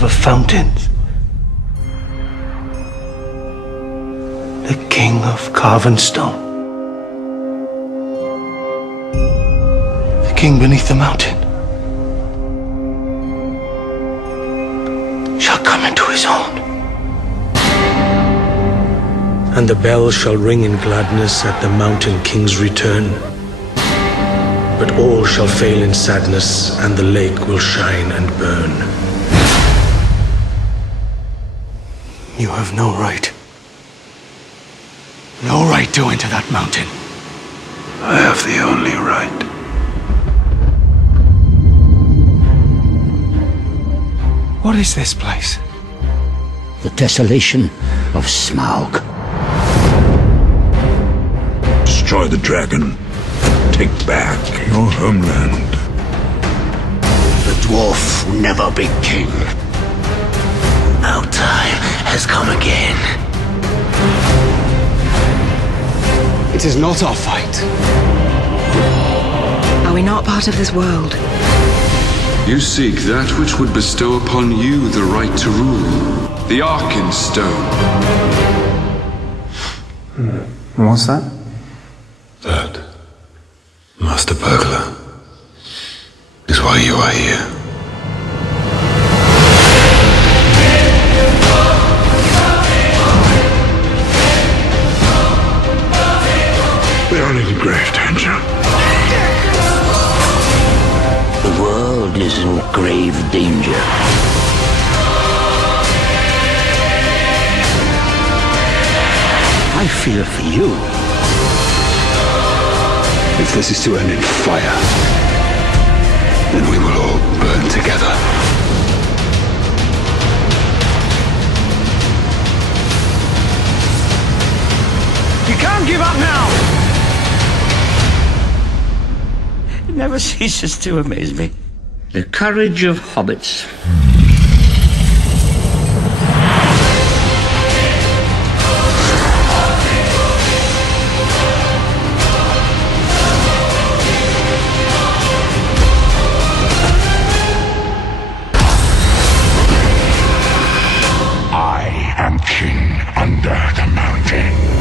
over fountains. The king of carven stone. The king beneath the mountain shall come into his own. And the bell shall ring in gladness at the mountain king's return. But all shall fail in sadness, and the lake will shine and burn. You have no right. No right to enter that mountain. I have the only right. What is this place? The Desolation of Smaug. Destroy the dragon. Take back your homeland. The dwarf will never be king. Our time has come again. It is not our fight. Are we not part of this world? You seek that which would bestow upon you the right to rule. The Arkenstone. What's that? That, Master Burglar, is why you are here. We are in grave danger. The world is in grave danger. I fear for you. If this is to end in fire, then we will all burn together. You can't give up now! It never ceases to amaze me. The courage of hobbits. I am king under the mountain.